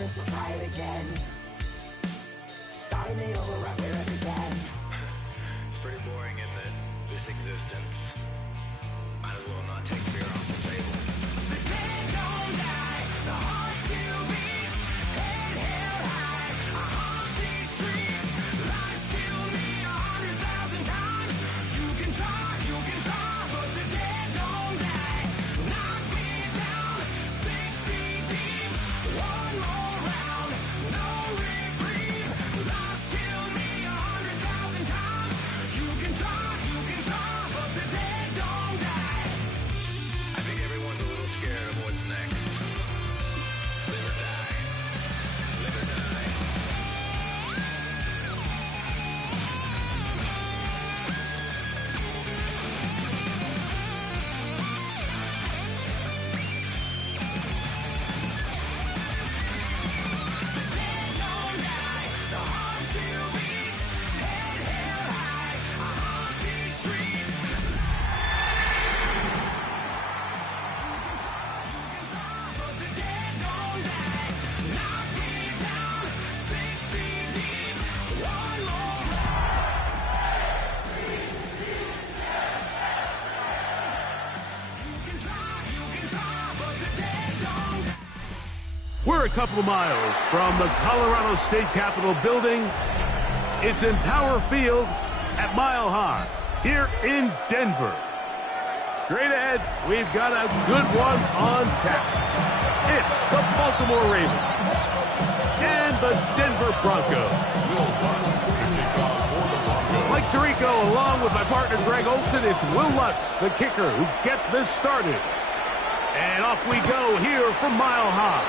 honest, we'll try it again. Starting me over right where it began. It's pretty boring, isn't it? This existence. Might as well not take beer off the table. The dead don't die, the heart still beats, head held high, I haunt these streets. Lies kill me 100,000 times. You can try, but the dead don't die. Knock me down 6 feet deep. One more round, no reprieve. Lies kill me 100,000 times. You can try, but the dead don't die. I think everyone's a little scared of what's next. Live or die. Live or die. The dead don't die, the heart still beats, head held high, I haunt these streets. You can try, but the dead don't die. Knock me down 6 feet deep. One more round. You can try, but the dead don't die. We're a couple of miles from the Colorado State Capitol building. It's in Power Field at Mile High here in Denver. Straight ahead, we've got a good one on tap. It's the Baltimore Ravens and the Denver Broncos. Mike Tirico, along with my partner Greg Olson, it's Will Lutz, the kicker, who gets this started. And off we go here from Mile High.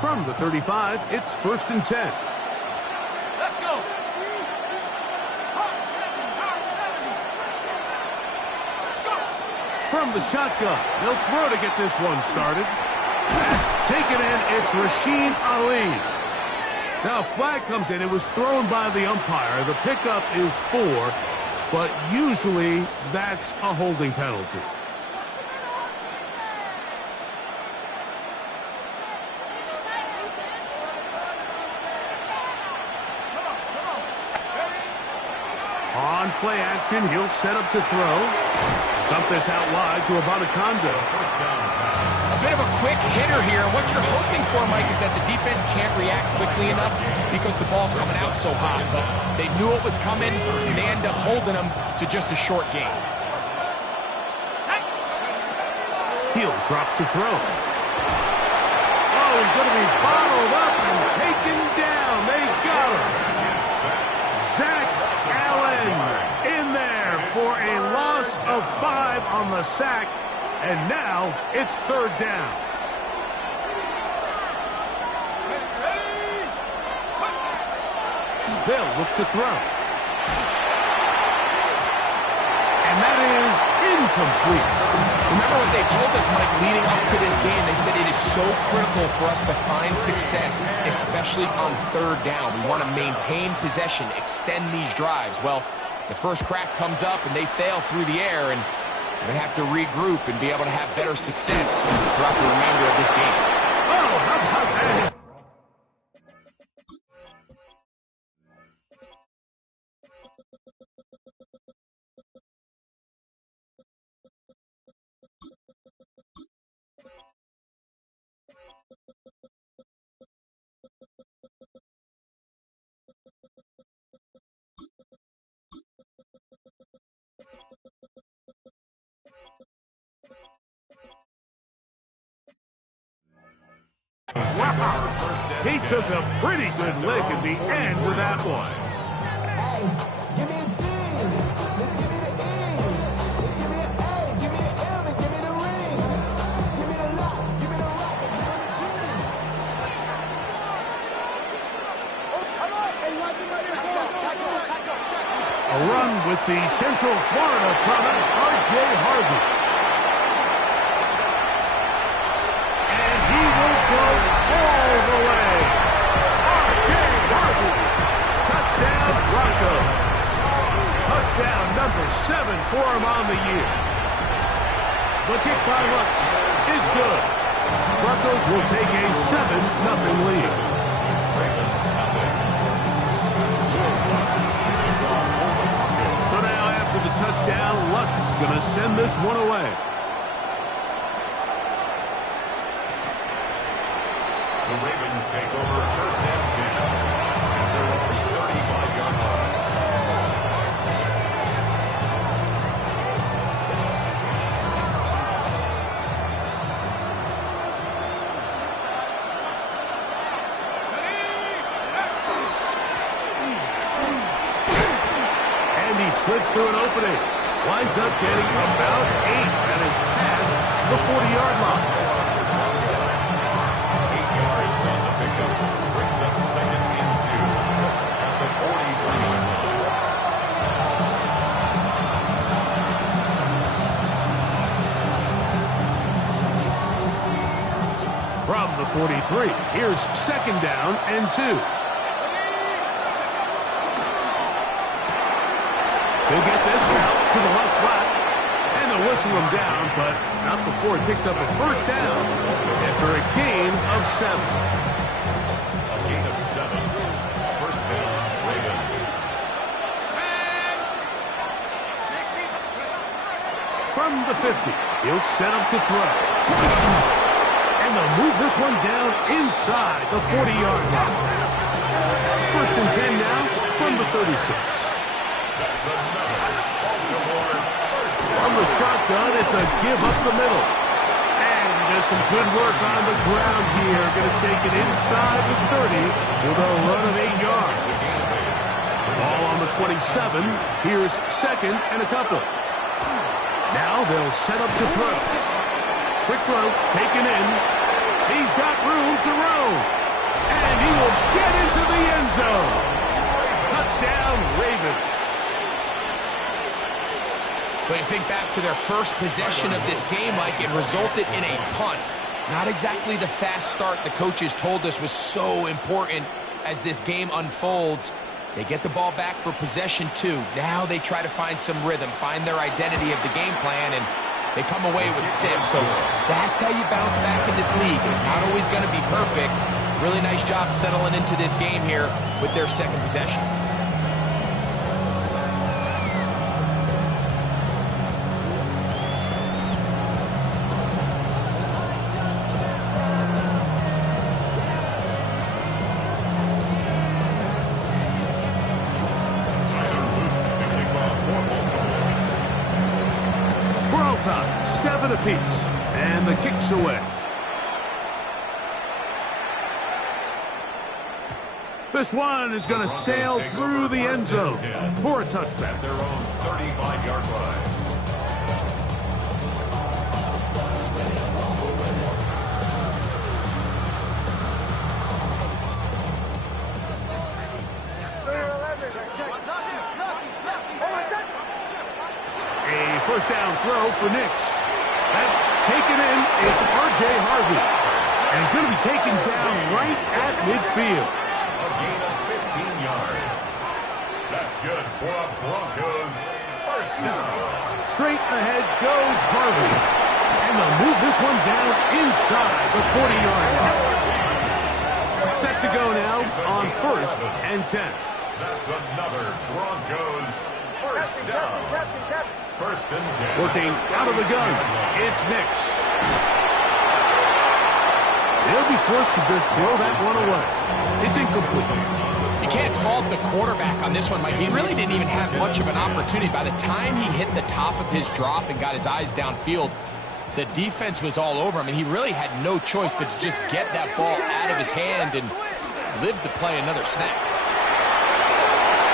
From the 35, it's 1st and 10. Let's go. From the shotgun, they'll throw to get this one started. That's taken in, it's Rasheen Ali. Now, a flag comes in. It was thrown by the umpire. The pickup is 4, but usually that's a holding penalty. On play action, he'll set up to throw. Dump this out wide to Abanikanda. A bit of a quick hitter here. What you're hoping for, Mike, is that the defense can't react quickly enough because the ball's coming out so hot. But they knew it was coming, and they end up holding them to just a short game. He'll drop to throw. Oh, he's going to be bottled up and taken down. They got him. Zach Allen in there for a loss of 5 on the sack, and now it's 3rd down. They'll look to throw. And that is incomplete. Remember what they told us, Mike, leading up to this game. They said it is so critical for us to find success, especially on 3rd down. We want to maintain possession, extend these drives. Well, the first crack comes up, and they fail through the air, and they have to regroup and be able to have better success throughout the remainder of this game. Oh, how about that? Wow, he took a pretty good lick at the end of that one. Give me a D, give me the E, give me an A, give me an M, and give me the ring. Give me the lock, give me the rock, and give me the key. A run with the Central Florida product, R.J. Harvey. Broncos. Touchdown number 7 for him on the year. The kick by Lutz is good. Broncos will take a 7-0 lead. So now after the touchdown, Lutz going to send this one away. The Ravens take over first and 10 at their own 35-yard line. And he slips through an opening. Winds up getting about 8 that is past the 40-yard line. 8 yards on the pickup. Brings up second and 2 at the 43-yard line. From the 43, here's second down and 2. He'll get this route to the left flat, and they'll whistle him down, but not before he picks up a first down after a gain of 7. A gain of 7. First down, Ravens. From the 50, he'll set up to throw. And they'll move this one down inside the 40-yard line. First and 10 now from the 36. That's another Baltimore first down. From the shotgun, it's a give up the middle. And he does some good work on the ground here. Going to take it inside the 30 with a run of 8 yards. Ball on the 27. Here's second and a couple. Now they'll set up to throw. Quick throw, taken in. He's got room to roam. And he will get into the end zone. Touchdown, Ravens. When you think back to their first possession of this game, Mike, it resulted in a punt. Not exactly the fast start the coaches told us was so important as this game unfolds. They get the ball back for possession 2. Now they try to find some rhythm, find their identity of the game plan, and they come away with 6. So that's how you bounce back in this league. It's not always going to be perfect. Really nice job settling into this game here with their second possession. We're all tied, 7 apiece, and the kick's away. This one is going to sail through the end zone for a touchback. At their own 35-yard line. A first down throw for Nix. That's taken in. It's R.J. Harvey. And he's going to be taken down right at midfield. A gain of 15 yards. That's good for a Broncos first down. Straight ahead goes Harvey. And they'll move this one down inside the 40-yard line. Set to go now on first and 10. That's another Broncos first down. First and 10. Working out of the gun, it's Nix. They'll be forced to just throw that one away. It's incomplete. You can't fault the quarterback on this one, Mike. He really didn't even have much of an opportunity. By the time he hit the top of his drop and got his eyes downfield, the defense was all over him, and he really had no choice but to just get that ball out of his hand and live to play another snap.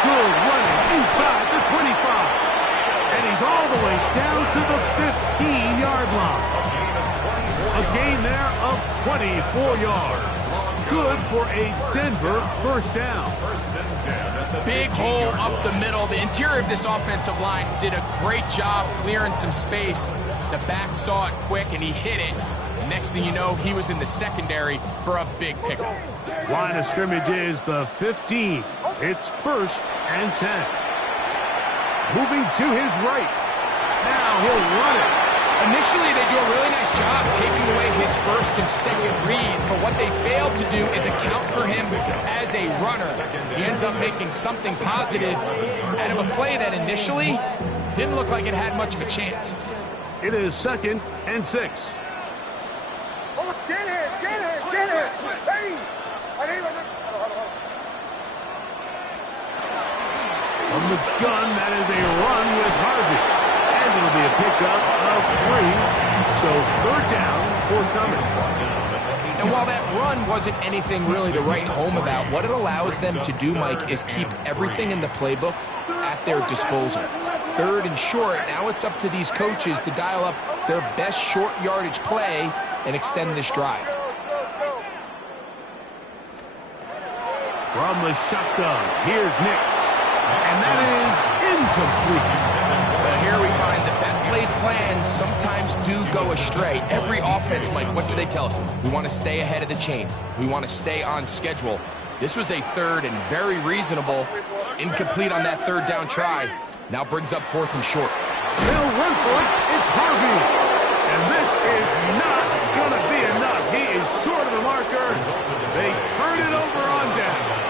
Good running inside the 25. And he's all the way down to the 15-yard line. A gain there of 24 yards. Good for a Denver first down. First and 10 at the Big hole up the middle. The interior of this offensive line did a great job clearing some space. The back saw it quick, and he hit it. The next thing you know, he was in the secondary for a big pickup. Line of scrimmage is the 15. It's 1st and 10. Moving to his right. Now he'll run it. Initially, they do a really nice job taking away his first and second read, but what they failed to do is account for him as a runner. He ends up making something positive out of a play that initially didn't look like it had much of a chance. It is 2nd and 6. From the gun, that is a run with Harvey. And it'll be a pickup of 3. So 3rd down forthcoming. And while that run wasn't anything really to write home about, what it allows them to do, Mike, is keep everything in the playbook at their disposal. 3rd and short, now it's up to these coaches to dial up their best short yardage play and extend this drive. From the shotgun, here's Nix. And that is incomplete. Well, here we find the best laid plans sometimes do go astray. Every offense, Mike, what do they tell us? We want to stay ahead of the chains. We want to stay on schedule. This was a 3rd and very reasonable. Incomplete on that 3rd down try. Now brings up 4th and short. They'll run for it. It's Harvey. And this is not going to be enough. He is short of the marker. They turn it over on down.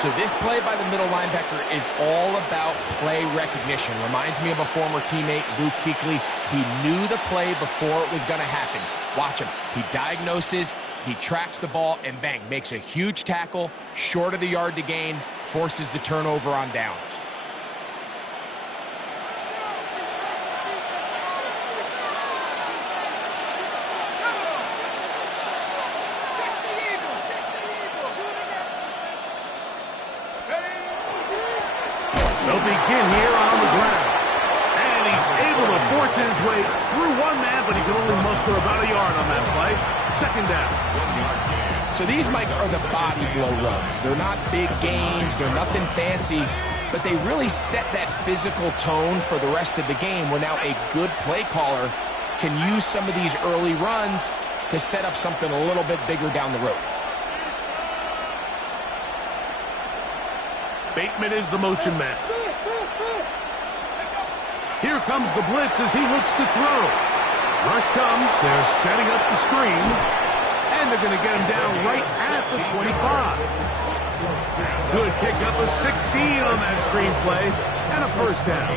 So this play by the middle linebacker is all about play recognition. Reminds me of a former teammate, Luke Kuechly. He knew the play before it was going to happen. Watch him. He diagnoses, he tracks the ball, and bang, makes a huge tackle, short of the yard to gain, forces the turnover on downs. They'll begin here on the ground. And he's able to force his way through one man, but he can only muster about a yard on that play. 2nd down. So these, Mike, are the body blow runs. They're not big gains. They're nothing fancy. But they really set that physical tone for the rest of the game where now a good play caller can use some of these early runs to set up something a little bit bigger down the road. Bateman is the motion man. Here comes the blitz as he looks to throw. Rush comes. They're setting up the screen. And they're going to get him down right at the 25. Good pickup of 16 on that screen play. And a 1st down.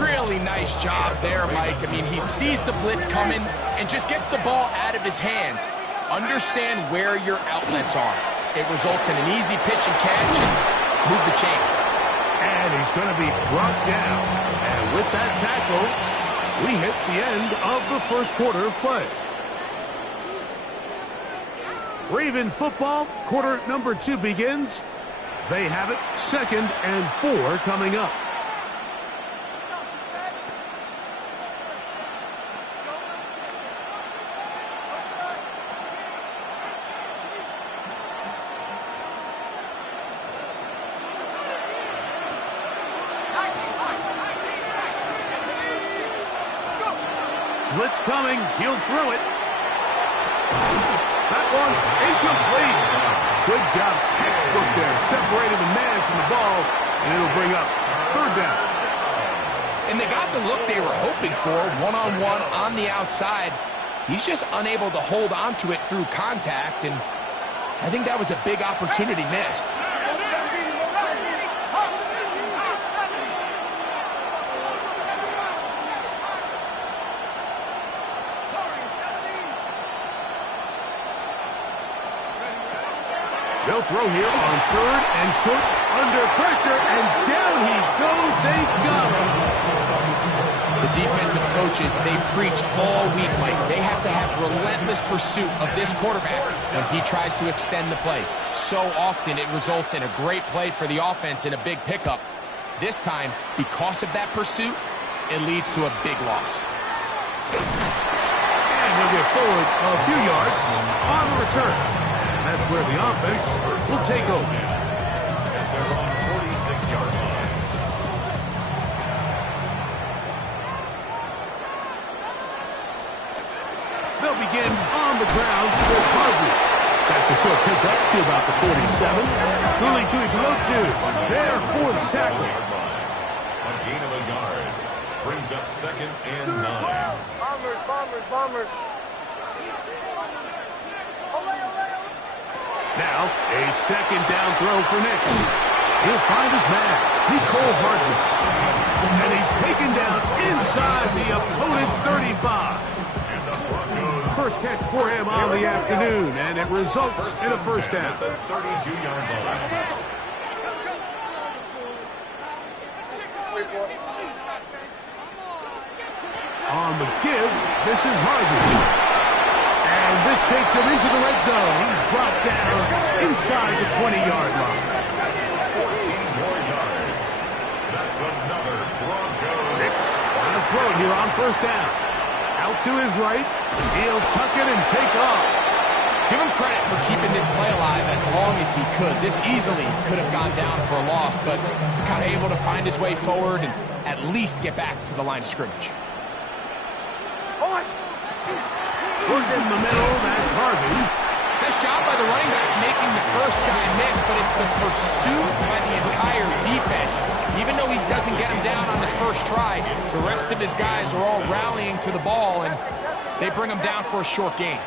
Really nice job there, Mike. I mean, he sees the blitz coming and just gets the ball out of his hands. Understand where your outlets are. It results in an easy pitch and catch and move the chains. And he's going to be brought down. And with that tackle, we hit the end of the 1st quarter of play. Raven football, quarter number 2 begins. They have it, 2nd and 4 coming up. Blitz coming. He'll throw it. That one incomplete. Good job, textbook there, separating the man from the ball, and it'll bring up 3rd down. And they got the look they were hoping for, one-on-one on the outside. He's just unable to hold on to it through contact, and I think that was a big opportunity missed. They'll throw here on 3rd and short, under pressure, and down he goes. They got him. The defensive coaches, they preach all week, Mike. They have to have relentless pursuit of this quarterback when he tries to extend the play. So often it results in a great play for the offense and a big pickup. This time, because of that pursuit, it leads to a big loss. And they'll get forward a few yards on the return. That's where the offense will take over. At their own 46-yard line. They'll begin on the ground with Harvey. That's a short pickup to about the 47. Tuli Tuipulotu there for the tackle. A gain of a yard. Brings up 2nd and 9. Bombers. Now, a 2nd down throw for Nick. He'll find his man, Nicole Hardman. And he's taken down inside the opponent's 35. And the Broncos First catch for him on the afternoon, and it results in a first down. at the 32-yard line. On the give, this is Harvey. And this takes him into the red zone. He's brought down inside the 20-yard line. 14 more yards. That's another Broncos. Nix on a throw here on first down. Out to his right. He'll tuck it and take off. Give him credit for keeping this play alive as long as he could. This easily could have gone down for a loss, but he's kind of able to find his way forward and at least get back to the line of scrimmage. Short in the middle, that's Harvey. Nice job by the running back making the first guy miss, but it's the pursuit by the entire defense. Even though he doesn't get him down on his first try, the rest of his guys are all rallying to the ball, and they bring him down for a short gain.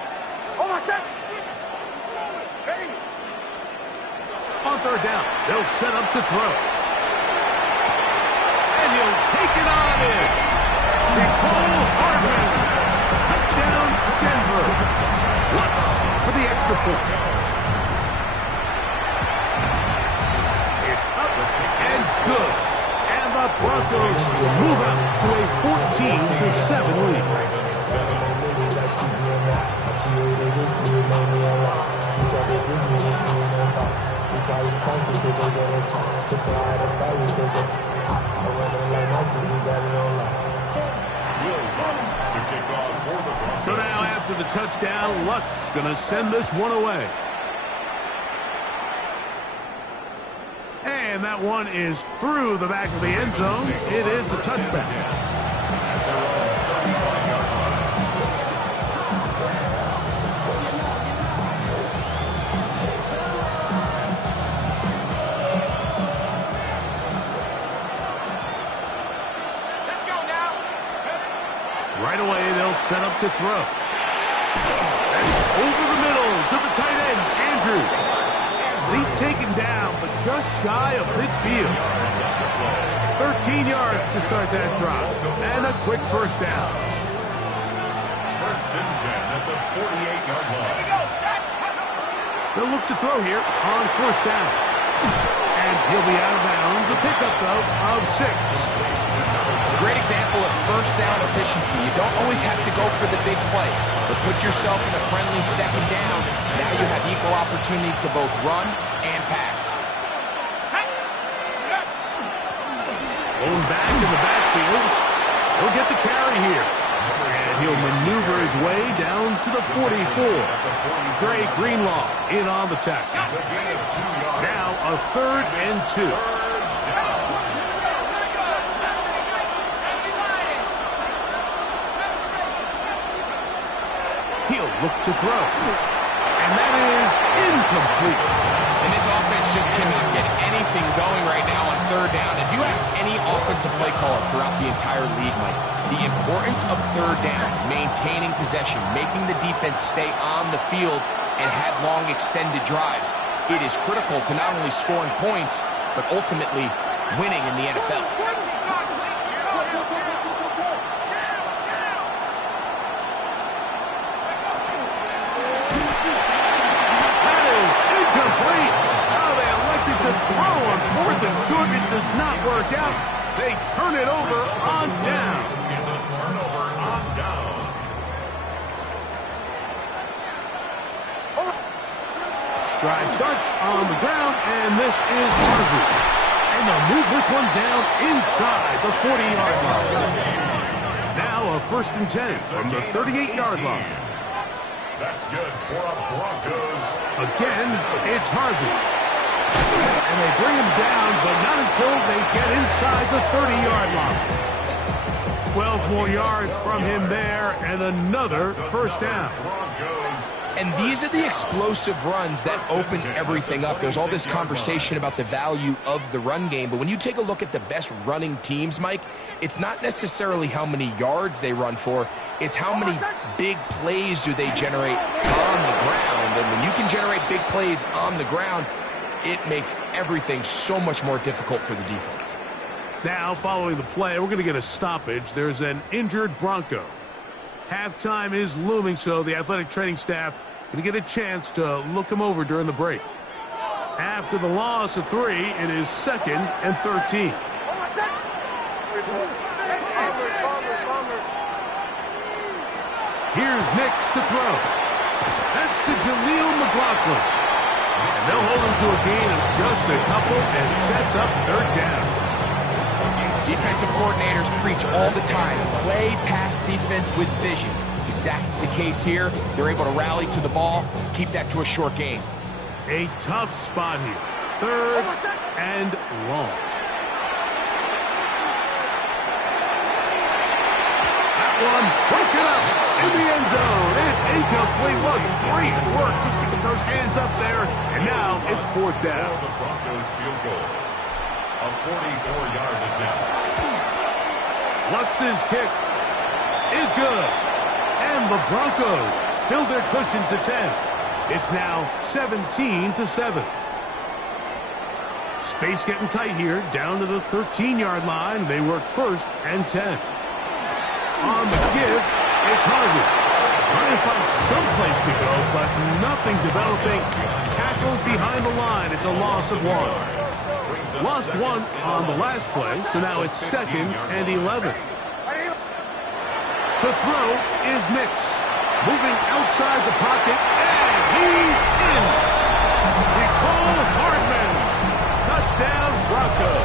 On third down, they'll set up to throw. And he'll take it on in. Nicole Hardman. Touchdown, Denver. Lutz for the extra point. It's up and good. And the Broncos move out to a 14-7 lead. So now after the touchdown, Lutz gonna send this one away. And that one is through the back of the end zone. It is a touchback. Right away, they'll set up to throw. And over the middle to the tight end, Andrews. He's taken down, but just shy of midfield. 13 yards to start that drive. And a quick first down. First and 10 at the 48-yard line. They'll look to throw here on first down. And he'll be out of bounds. A pickup, though, of 6. A great example of first down efficiency. You don't always have to go for the big play, but put yourself in a friendly second down. Now you have equal opportunity to both run and pass. Going back in the backfield. He'll get the carry here. And he'll maneuver his way down to the 44. Dre Greenlaw in on the tackle. It's a gain of 2 yards. Now a 3rd and 2. He'll look to throw. And that is incomplete. And this offense just cannot get anything going right now on third down. If you ask any offensive play caller throughout the entire league, Mike, the importance of third down, maintaining possession, making the defense stay on the field and have long extended drives, it is critical to not only scoring points, but ultimately winning in the NFL. To throw on 4th and short, it does not work out. They turn it over on down. Is a turnover on downs. Drive starts on the ground, and this is Harvey. And they'll move this one down inside the 40-yard line. Now a 1st and 10 from the 38-yard line. That's good for a Broncos. Again, it's Harvey. And they bring him down, but not until they get inside the 30-yard line. 12 more yards from him there, and another first down. Broncos And these are the explosive runs that open everything up. There's all this conversation about the value of the run game, but when you take a look at the best running teams, Mike, it's not necessarily how many yards they run for, it's how many big plays do they generate on the ground. And when you can generate big plays on the ground, it makes everything so much more difficult for the defense. Now, following the play, we're going to get a stoppage. There's an injured Bronco. Halftime is looming, so the athletic training staff going to get a chance to look him over during the break. After the loss of 3, it is 2nd and 13. Here's Nix to throw. That's to Jaleel McLaughlin. And they'll hold him to a gain of just a couple and sets up 3rd down. Defensive coordinators preach all the time, play pass defense with vision. It's exactly the case here. They're able to rally to the ball, keep that to a short gain. A tough spot here. 3rd and long. That one broken up in the end zone. It's incomplete. What great work just to get those hands up there. And now it's 4th down. The Broncos field goal. A 44-yard attempt. Lutz's kick is good. And the Broncos build their cushion to 10. It's now 17-7. Space getting tight here, down to the 13-yard line. They work 1st and 10. On the give, it's Harvey. Trying to find some place to go, but nothing developing. Tackled behind the line. It's a loss of 1. Lost 1 on the last play, so now it's 2nd and 11. To throw is Nix. Moving outside the pocket, and he's in. Nicole Hardman. Touchdown, Broncos.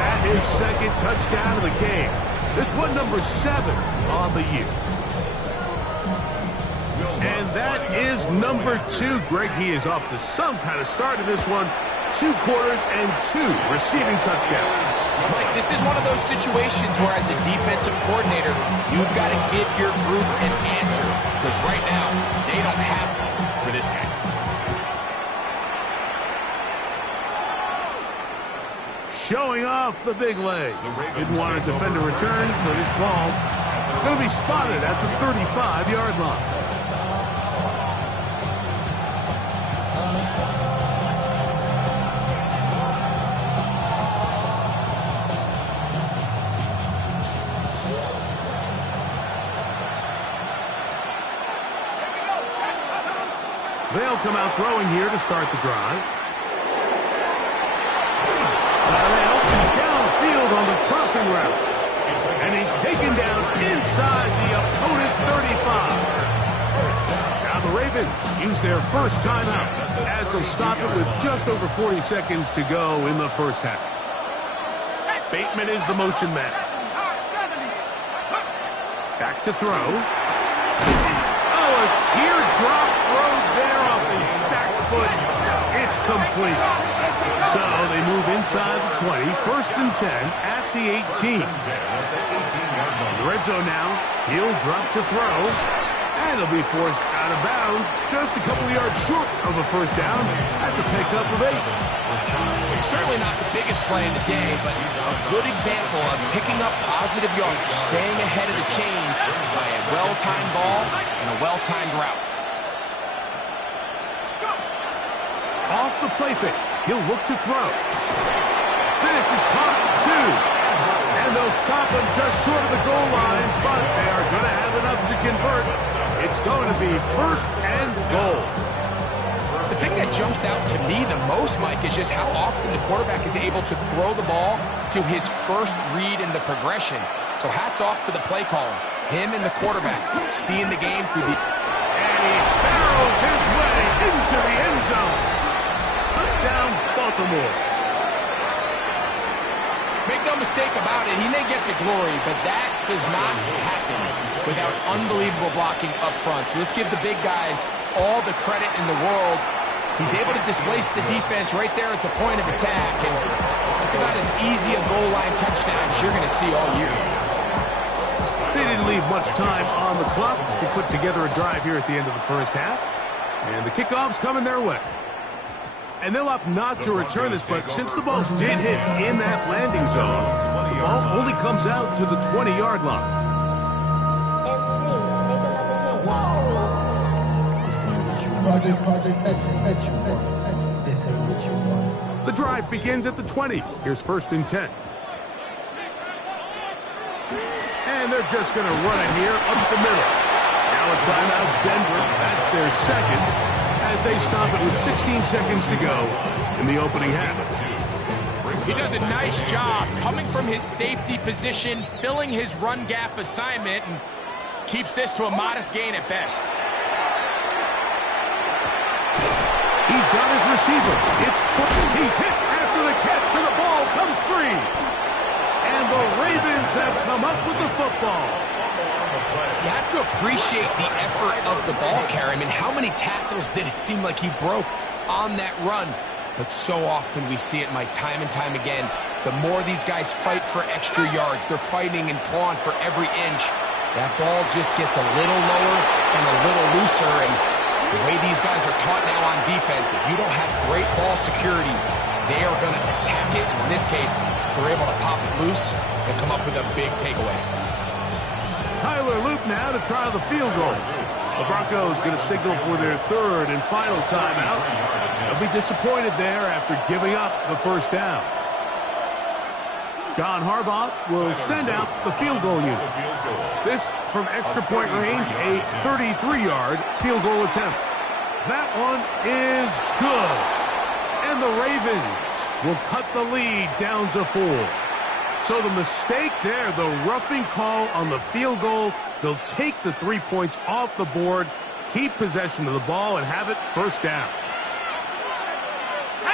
That is 2nd touchdown of the game. This one number 7 on the year. And that is number 2. Greg, he is off to some kind of start in this one. 2 quarters and 2 receiving touchdowns. Mike, this is one of those situations where as a defensive coordinator, you've got to give your group an answer. Because right now, they don't have one for this guy. Showing off the big leg. Didn't want to defend a return, so this ball going to be spotted at the 35-yard line. They'll come out throwing here to start the drive. Downfield on the crossing route. And he's taken down inside the opponent's 35. Now the Ravens use their first timeout as they stop it with just over 40 seconds to go in the first half. Bateman is the motion man. Back to throw. Oh, a teardrop throw there off his back foot. It's complete. So they move inside the 20, 1st and 10 at the 18. The red zone now. He'll drop to throw. And he'll be forced out of bounds just a couple of yards short of a first down. That's a pickup of 8. Certainly not the biggest play of the day, but a good example of picking up positive yardage, staying ahead of the chains by a well-timed ball and a well-timed route. Off the play fake. He'll look to throw. This is caught 2. And they'll stop him just short of the goal line, but they are going to have enough to convert. It's going to be 1st and goal. The thing that jumps out to me the most, Mike, is just how often the quarterback is able to throw the ball to his first read in the progression. So hats off to the play caller. Him and the quarterback seeing the game through the... And he barrels his way into the end zone. Touchdown, Baltimore. Make no mistake about it, he may get the glory, but that does not happen without unbelievable blocking up front. So let's give the big guys all the credit in the world. He's able to displace the defense right there at the point of attack, and that's about as easy a goal line touchdown as you're going to see all year. They didn't leave much time on the clock to put together a drive here at the end of the first half. And the kickoff's coming their way. And they'll opt not to return this, but since the ball did hit in that landing zone, the ball only comes out to the 20-yard line. This ain't what you want. The drive begins at the 20. Here's 1st and 10. And they're just going to run it here up the middle. Now a timeout, Denver. That's their second, as they stop it with 16 seconds to go in the opening half. He does a nice job coming from his safety position, filling his run gap assignment, and keeps this to a modest gain at best. He's got his receiver. It's he's hit after the catch, and the ball comes free. And the Ravens have come up with the football. You have to appreciate the effort of the ball carrier. I mean, how many tackles did it seem like he broke on that run? But so often we see it, Mike, time and time again. The more these guys fight for extra yards, they're fighting and clawing for every inch. That ball just gets a little lower and a little looser. And the way these guys are taught now on defense, if you don't have great ball security, they are going to attack it. And in this case, they're able to pop it loose and come up with a big takeaway. Tyler Loop now to try the field goal. The Broncos going to signal for their 3rd and final timeout. They'll be disappointed there after giving up the first down. John Harbaugh will send out the field goal unit. This from extra point range, a 33-yard field goal attempt. That one is good. And the Ravens will cut the lead down to 4. So the mistake there, the roughing call on the field goal, they'll take the 3 points off the board, keep possession of the ball, and have it first down. 19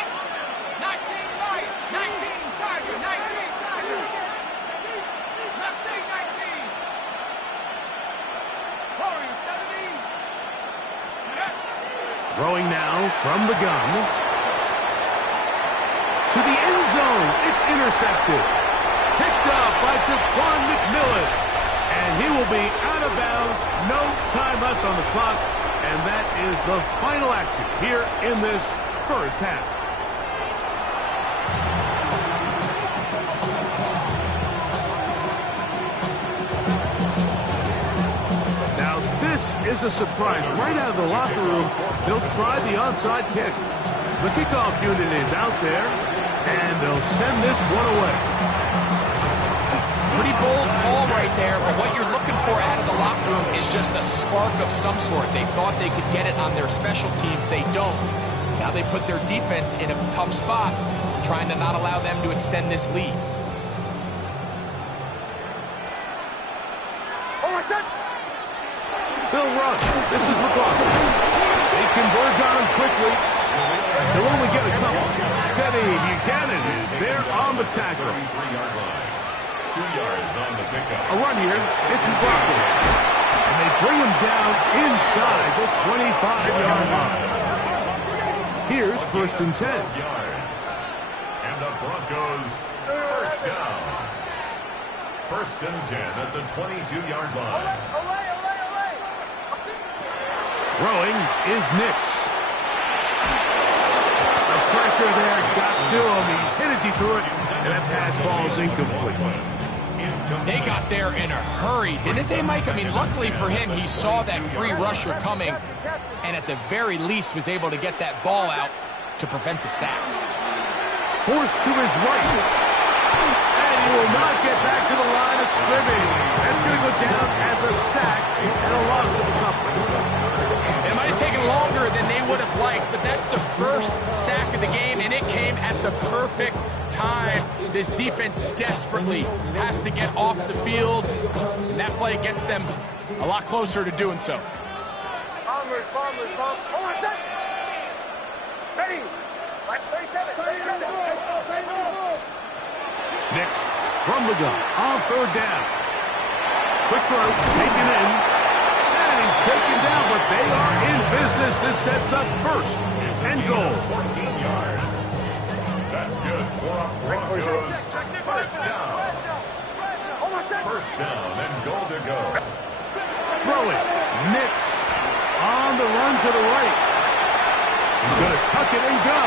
right, 19 Tiger, 19 Tiger. Mustang 19. Corey 70. Throwing now from the gun. To the end zone, it's intercepted. Picked up by Jaquan McMillan. And he will be out of bounds. No time left on the clock. And that is the final action here in this first half. Now this is a surprise. Right out of the locker room, they'll try the onside kick. The kickoff unit is out there, and they'll send this one away. Pretty bold call right there, but what you're looking for out of the locker room is just a spark of some sort. They thought they could get it on their special teams. They don't. Now they put their defense in a tough spot, trying to not allow them to extend this lead. They'll run. This is McLaughlin. They converge on him quickly. They'll only get a couple. Kenny Buchanan is there on the tackle. 2 yards on the pickup. A run here. It's McLaughlin. And they bring him down inside the 25-yard line. Here's 1st and 10. Yards. And the Broncos first down. 1st and 10 at the 22-yard line. Throwing is Nix. The pressure there got to him. He's hit as he threw it, and that pass ball is incomplete. They got there in a hurry, didn't they, Mike? I mean, luckily for him, he saw that free rusher coming, and at the very least was able to get that ball out to prevent the sack. Forced to his right. And he will not get back to the line of scrimmage. That's going to go down as a sack and a loss of a couple. It might have taken longer than they would have liked, but that's the first sack of the game, and it came at the perfect time. This defense desperately has to get off the field, and that play gets them a lot closer to doing so. Bombers. Hold on a second. Ready. 37. Nix from the gun on 3rd down. Quick throw, taken in. And he's taken down, but they are in business. This sets up 1st and goal. 14 yards. That's good for a Broncos first down. First down and goal to go. Throw it. Nix on the run to the right. He's going to tuck it and go.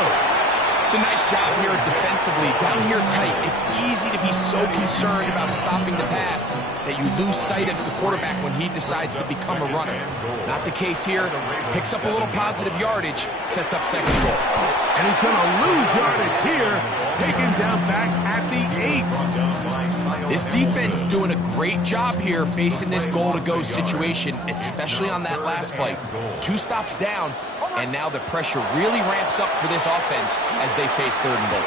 It's a nice job here defensively. Down here tight, it's easy to be so concerned about stopping the pass that you lose sight of the quarterback when he decides to become a runner. Not the case here. Picks up a little positive yardage, sets up second goal. And he's going to lose yardage here, taken down back at the 8. This defense is doing a great job here facing this goal-to-go situation, especially on that last play. 2 stops down, and now the pressure really ramps up for this offense as they face third and goal.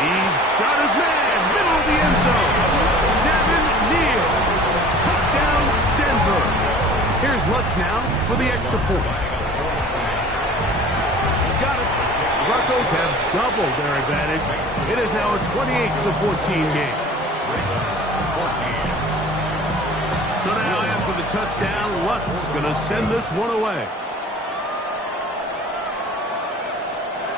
He's got his man, middle of the end zone. Devin Neal, touchdown Denver. Here's Lutz now for the extra point. He's got it. The Broncos have doubled their advantage. It is now a 28-14 game. So now after the touchdown, Lutz going to send this one away.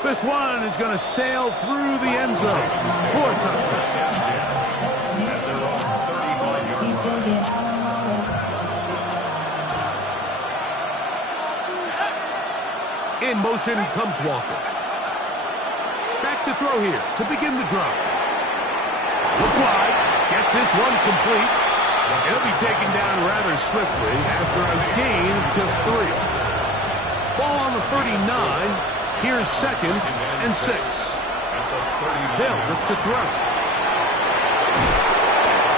This one is going to sail through the end zone for a touchdown. In motion comes Walker. Back to throw here to begin the drive. Look wide. Get this one complete. It'll be taken down rather swiftly after a gain of just 3. Ball on the 39. Here's second and 6. They'll look to throw.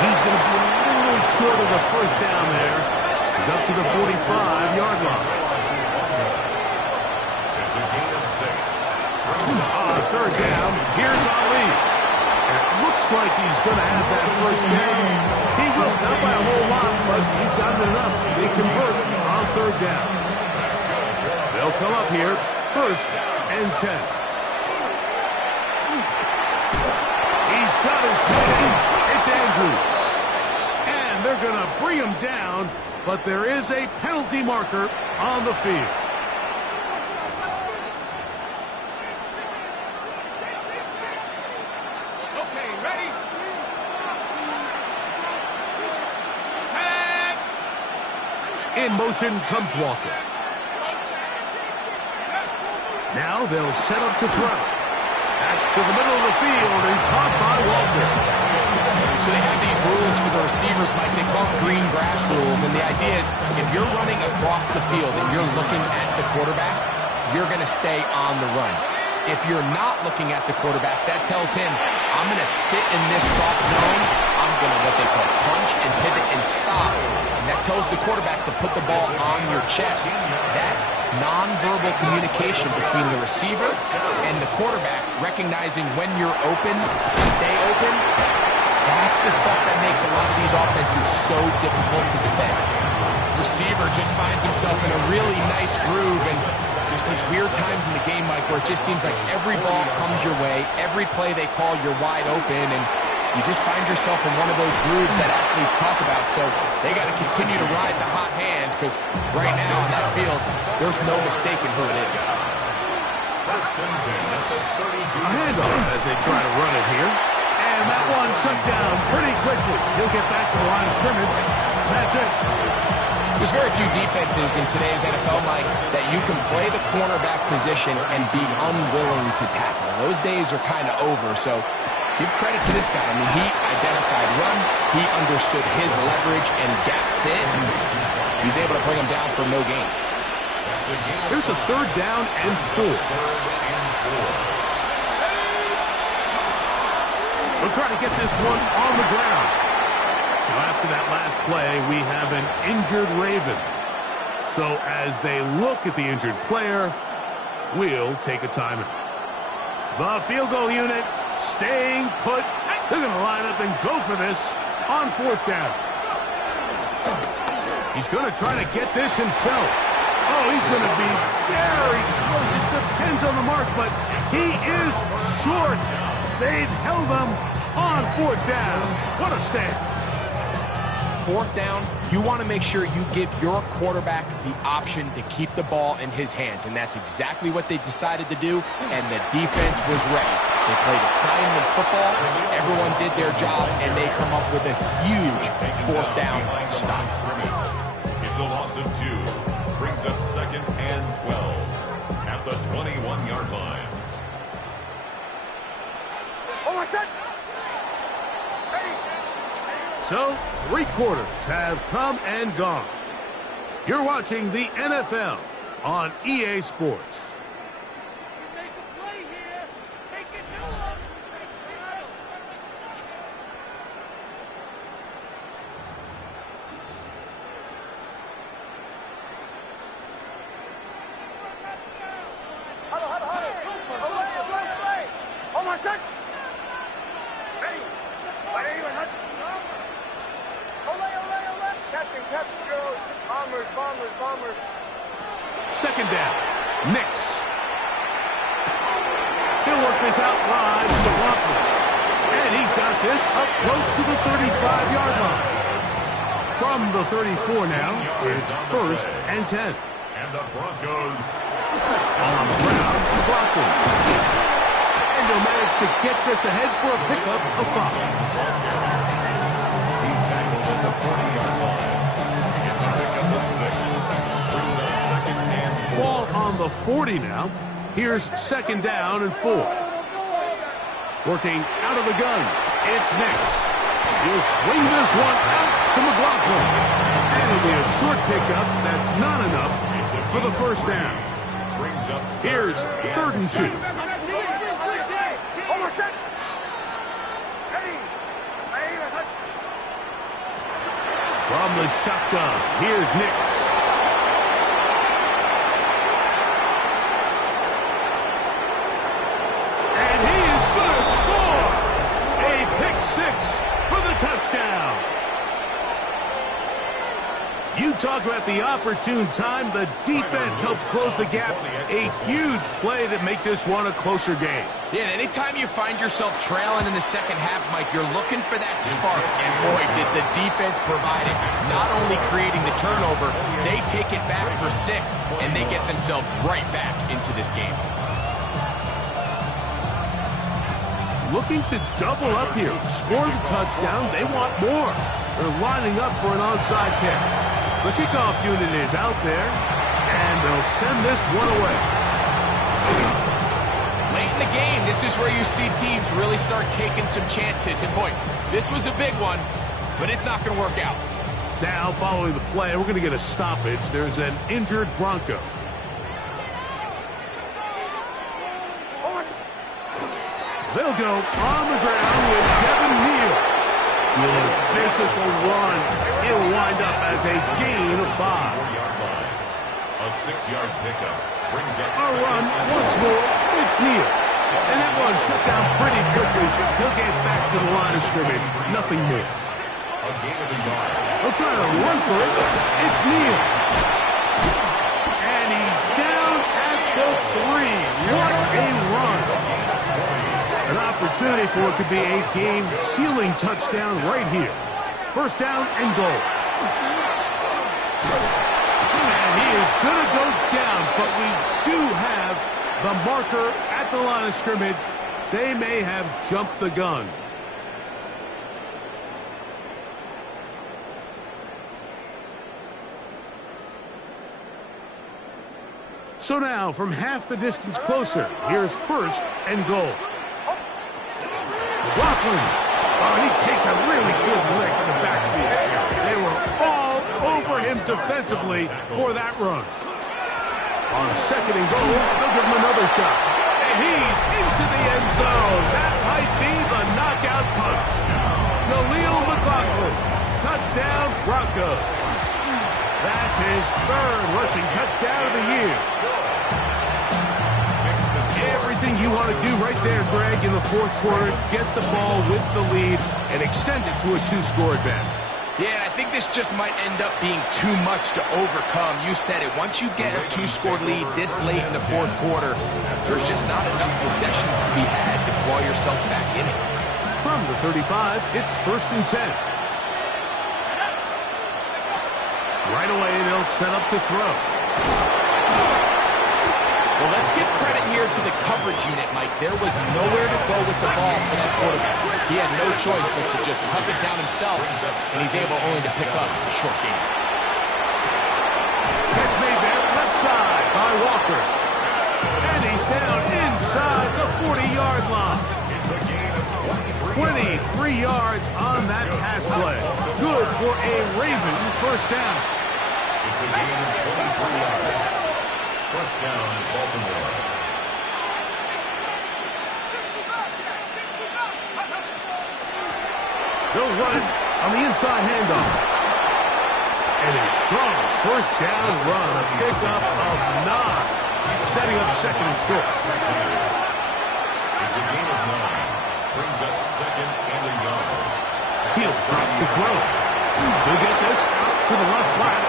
He's going to be a little short of the first down there. He's up to the 45-yard line. It's a gain of 6. Third down. Here's Ali. It looks like he's going to have that first down. He will, not by a whole lot, but he's got enough. They convert on third down. They'll come up here. First and 10. He's got his man. It's Andrews. And they're going to bring him down, but there is a penalty marker on the field. Okay, ready? In motion comes Walker. Now they'll set up to throw. That's to the middle of the field and caught by Walker. So they have these rules for the receivers, Mike. They call them green grass rules. And the idea is if you're running across the field and you're looking at the quarterback, you're going to stay on the run. If you're not looking at the quarterback, that tells him, I'm going to sit in this soft zone. I'm going to what they call punch and pivot and stop. And that tells the quarterback to put the ball on your chest. That nonverbal communication between the receiver and the quarterback, recognizing when you're open, stay open, that's the stuff that makes a lot of these offenses so difficult to defend. Receiver just finds himself in a really nice groove, and there's these weird times in the game, Mike, where it just seems like every ball comes your way, every play they call, you're wide open, and you just find yourself in one of those grooves that athletes talk about. So they got to continue to ride the hot hand, because right now on that field, there's no mistaking who it is. First and 10 at the 32. A handoff as they try to run it here. And that one shut down pretty quickly. He'll get back to the line of scrimmage. That's it. There's very few defenses in today's NFL, Mike, that you can play the cornerback position and be unwilling to tackle. Those days are kind of over, so give credit to this guy. I mean, he identified run, he understood his leverage and gap fit, and he's able to bring him down for no gain. Here's a third down and 4. We'll try to get this one on the ground. Now, after that last play, we have an injured Raven. So as they look at the injured player, we'll take a timeout. The field goal unit staying put. They're going to line up and go for this on fourth down. He's going to try to get this himself. Oh, he's going to be very close. It depends on the mark, but he is short. They've held him on fourth down. What a stand. 4th down, you want to make sure you give your quarterback the option to keep the ball in his hands, and that's exactly what they decided to do, and the defense was ready. They played assignment football, everyone did their job, and they come up with a huge 4th down stop. It's a loss of 2. Brings up 2nd and 12 at the 21-yard line. Oh, I said. So, 3 quarters have come and gone. You're watching the NFL on EA Sports. Make a play here. Take it to him. Away. Oh, my son. Ready. Ready, my son. Ole. Captain, Joe. Bombers. 2nd down. Nix. He'll work this out wide to Walker. And he's got this up close to the 35-yard line. From the 34 now, it's 1st and 10. And the Broncos On the ground, Brockton. And he'll manage to get this ahead for a pickup of 5. He's tackled at the 40-yard line. It's a pickup of 6. Brings up 2nd and 4. Ball on the 40 now. Here's 2nd down and 4. Working out of the gun. It's Nix. He'll swing this one out to McLaughlin. And it'll be a short pickup that's not enough for the 1st down. Brings up Here's 3rd and 2. Oh, my son. Ready, my son. From the shotgun, here's Nix. And he is going to score! A pick 6 for the touchdown. You talk about the opportune time. The defense helps close the gap. A huge play that make this one a closer game. Yeah, and anytime you find yourself trailing in the 2nd half, Mike, you're looking for that spark. And boy, did the defense provide it. Not only creating the turnover, they take it back for 6, and they get themselves right back into this game. Looking to double up here. Score the touchdown. They want more. They're lining up for an onside kick. The kickoff unit is out there, and they'll send this one away. Late in the game, this is where you see teams really start taking some chances. And boy, this was a big one, but it's not going to work out. Now, following the play, we're going to get a stoppage. There's an injured Bronco. They'll go on the ground with Devin Neal. Good physical run. It'll wind up as a gain of 5. 4-yard line. A 6-yard pickup. Brings up A run once more. It's Neal. And that one shut down pretty quickly. He'll get back to the line of scrimmage. Nothing more. a gain of a yard. They'll try to run for it. It's Neal. And he's down at the 3. What a run. An opportunity for it could be a game-sealing touchdown right here. 1st down and goal. And he is going to go down, but we do have the marker at the line of scrimmage. They may have jumped the gun. So now, from half the distance closer, here's 1st and goal. McLaughlin. Oh, he takes a really good lick in the backfield. They were all over him defensively for that run. On 2nd and goal, they'll give him another shot. And he's into the end zone. That might be the knockout punch. Jaleel McLaughlin. Touchdown, Broncos. That's his 3rd rushing touchdown of the year. Everything you want to do right there, Greg, in the 4th quarter, get the ball with the lead and extend it to a 2-score advantage. Yeah, and I think this just might end up being too much to overcome. You said it. Once you get a 2-score lead this late in the 4th quarter, there's just not enough possessions to be had to claw yourself back in it. From the 35, it's 1st and 10. Right away, they'll set up to throw. Well, let's give credit here to the coverage unit, Mike. There was nowhere to go with the ball for that quarterback. He had no choice but to just tuck it down himself, and he's able only to pick up a short gain. Catch made there, left side by Walker. And he's down inside the 40-yard line. It's a gain of 23 yards on that pass play. Good for a Raven first down. It's a gain of 23 yards. First down, Baltimore. They'll run it on the inside handoff. And a strong first down run, a pickup of 9, setting up second and short. It's a gain of 9. Brings up second and a yard. He'll drop to throw. He'll get this out to the left flat.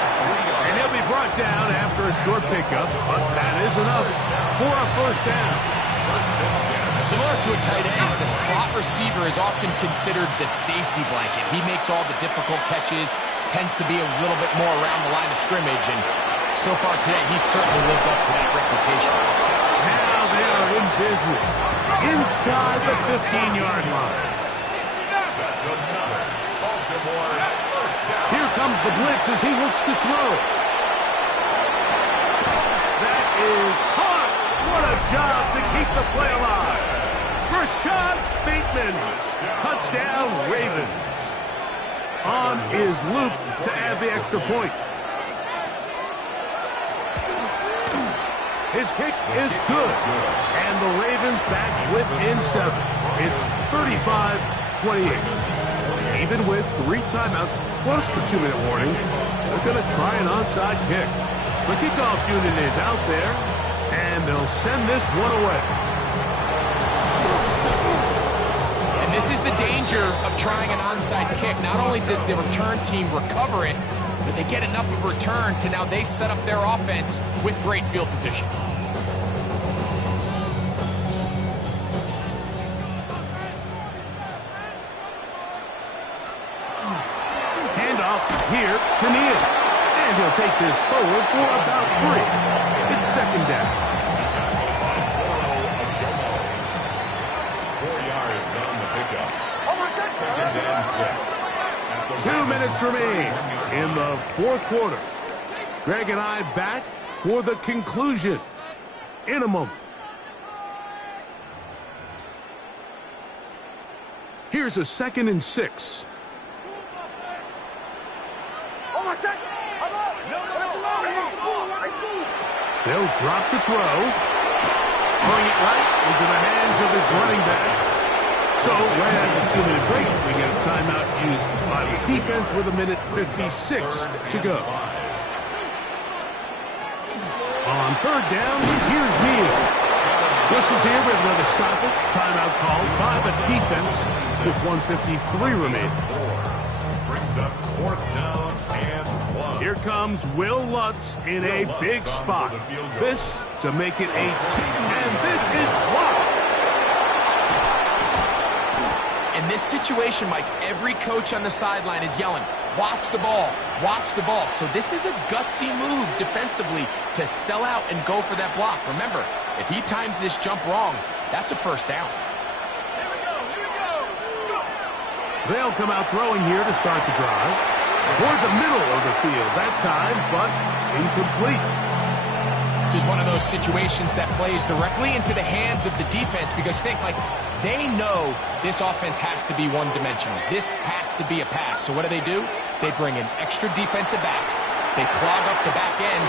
And he'll be brought down after a short pickup, but that is enough for a first down. Similar to a tight end, the slot receiver is often considered the safety blanket. He makes all the difficult catches, tends to be a little bit more around the line of scrimmage, and so far today, he's certainly lived up to that reputation. Now they are in business inside the 15-yard line. That's another Baltimore first down. Here comes the blitz as he looks to throw. That is caught. What a job to keep the play alive. Rashad Bateman. Touchdown, Ravens. On is Luke to add the extra point. His kick is good. And the Ravens back within 7. It's 35-28. Even with 3 timeouts plus the 2-minute warning, they're going to try an onside kick. The kickoff unit is out there, and they'll send this one away. And this is the danger of trying an onside kick. Not only does the return team recover it, but they get enough of a return to now they set up their offense with great field position. Here to Neal. And he'll take this forward for about 3. It's second down. 4 yards on the pickup. Second and 6. 2 minutes remain in the fourth quarter. Greg and I back for the conclusion in a moment. Here's a 2nd and 6. They'll drop to throw. Throwing it right into the hands of his running back. So, right after the 2-minute break, we get a timeout used by the defense with 1:56 to go. On third down, here's Neal. Whistles here with another stoppage. Timeout called by the defense with 1:53 remaining. Brings up 4th down and 1. Here comes Will Lutz in a big spot. This to make it a 2, and this is blocked. In this situation, Mike, every coach on the sideline is yelling, watch the ball, watch the ball. So this is a gutsy move defensively to sell out and go for that block. Remember, if he times this jump wrong, that's a first down. They'll come out throwing here to start the drive. Toward the middle of the field that time, but incomplete. This is one of those situations that plays directly into the hands of the defense because think, like, they know this offense has to be one-dimensional. This has to be a pass. So what do? They bring in extra defensive backs. They clog up the back end.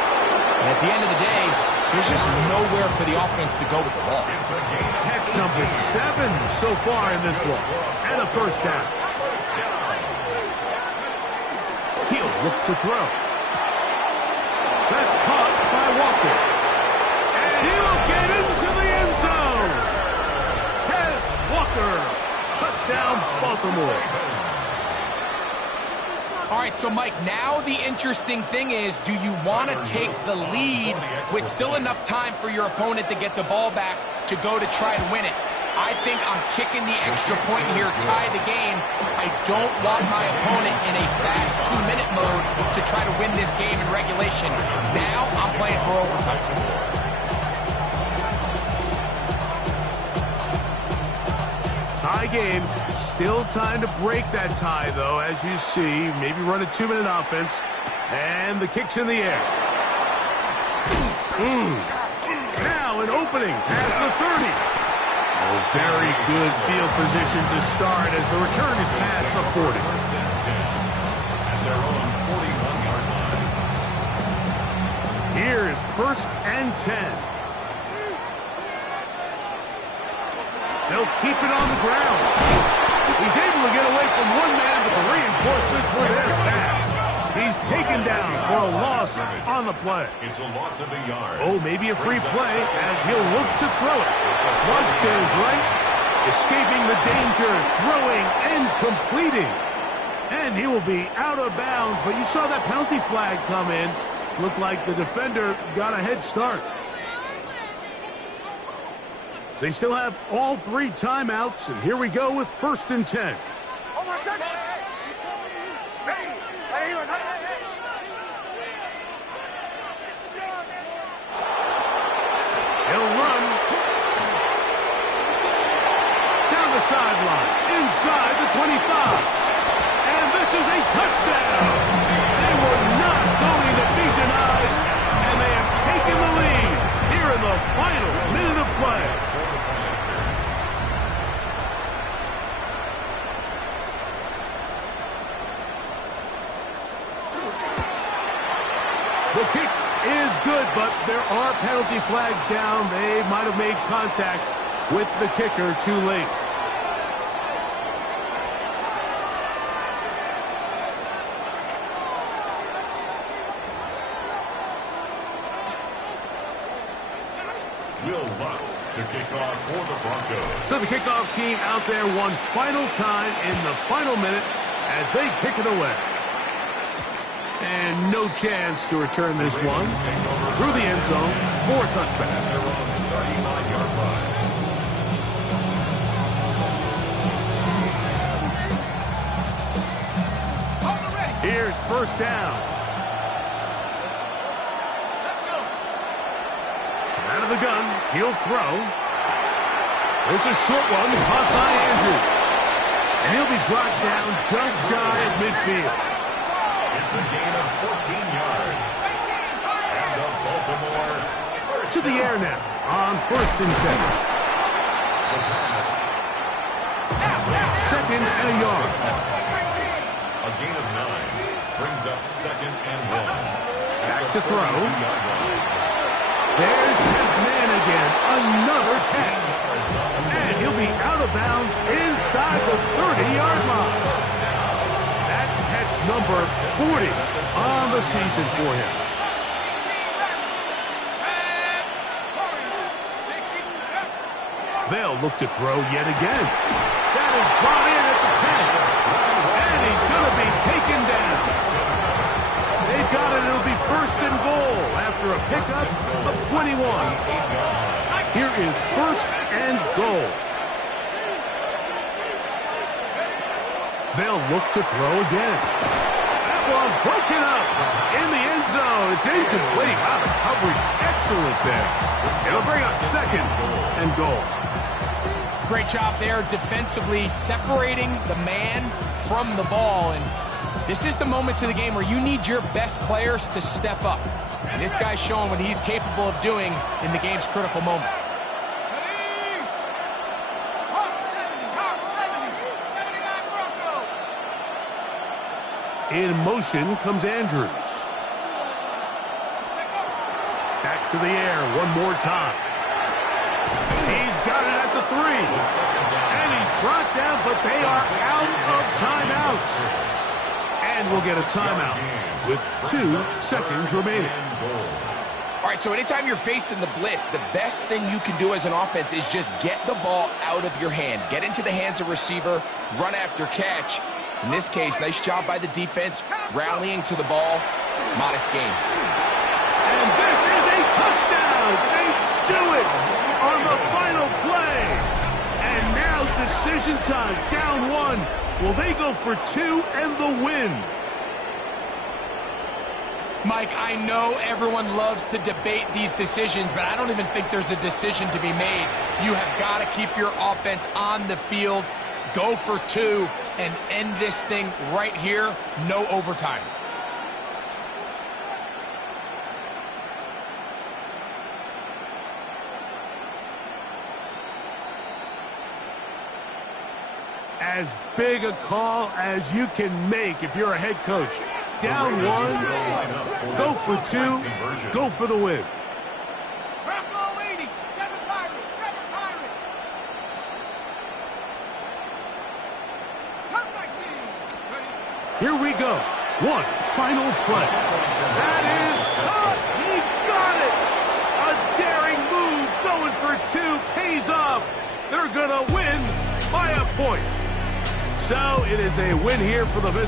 And at the end of the day, there's just nowhere for the offense to go with the ball. Catch number 7 so far in this one. And a first down. He'll look to throw. That's caught by Walker. And he'll get into the end zone. Kez Walker. Touchdown, Baltimore. All right, so Mike, now the interesting thing is, do you want to take the lead with still enough time for your opponent to get the ball back to go to try to win it? I think I'm kicking the extra point here, tie the game. I don't want my opponent in a fast 2-minute mode to try to win this game in regulation. Now I'm playing for overtime. Tie game. Still time to break that tie, though, as you see. Maybe run a 2-minute offense. And the kick's in the air. Now an opening past the 30. Oh, very good field position to start as the return is past the 40. First and 10 at their own 41-yard line. Here's first and 10. They'll keep it on the ground. He's able to get away from one man, but the reinforcements were there fast. He's taken down for a loss on the play. It's a loss of a yard. Oh, maybe a free play as he'll look to throw it. Flush to his right, escaping the danger, throwing and completing. And he will be out of bounds, but you saw that penalty flag come in. Looked like the defender got a head start. They still have all 3 timeouts, and here we go with first and 10. He'll run down the sideline, inside the 25. And this is a touchdown. They were not going to be denied, and they have taken the lead here in the final minute of play. The kick is good, but there are penalty flags down. They might have made contact with the kicker too late. Will Lutz to kick off for the Broncos. So the kickoff team out there one final time in the final minute as they kick it away. And no chance to return this one through the end zone for a touchback. Their own 35-yard line. Here's first down. Out of the gun, he'll throw. There's a short one caught by Andrews. And he'll be brought down just shy of midfield. It's a gain of 14 yards. And the Baltimore first To the air now on first and 10. The pass. Second and a yard. A gain of 9 brings up second and 1. Back to throw. 32-yard line. There's that man again. Another catch. And he'll be out of bounds inside the 30-yard line. That catch number 40 on the season for him. They'll look to throw yet again. That is brought in at the 10. And he's going to be taken down. They've got it. It'll be first and goal after a pickup of 21. Here is first and goal. They'll look to throw again. That one broken up in the end zone. It's incomplete. Wow, the coverage excellent there. It'll bring up second and goal. Great job there defensively, separating the man from the ball. And this is the moments of the game where you need your best players to step up. And this guy's showing what he's capable of doing in the game's critical moment. In motion comes Andrews. Back to the air one more time. He's got it at the 3. And he's brought down, but they are out of timeouts. And we'll get a timeout with 2 seconds remaining. All right, so anytime you're facing the blitz, the best thing you can do as an offense is just get the ball out of your hand. Get into the hands of receiver, run after catch. In this case, nice job by the defense, rallying to the ball. Modest gain. And this is a touchdown. They do it on the final play. And now decision time, down 1. Will they go for 2 and the win? Mike, I know everyone loves to debate these decisions, but I don't even think there's a decision to be made. You have got to keep your offense on the field, go for 2, and end this thing right here, no overtime. As big a call as you can make if you're a head coach. Down 1, go for 2, go for the win. Bravo 80, 7 Pirates, 7 Pirates. Come my teams. Ready? Here we go. 1 final play. That is caught. He got it. A daring move going for 2 pays off. They're going to win by a point. So it is a win here for the visitors.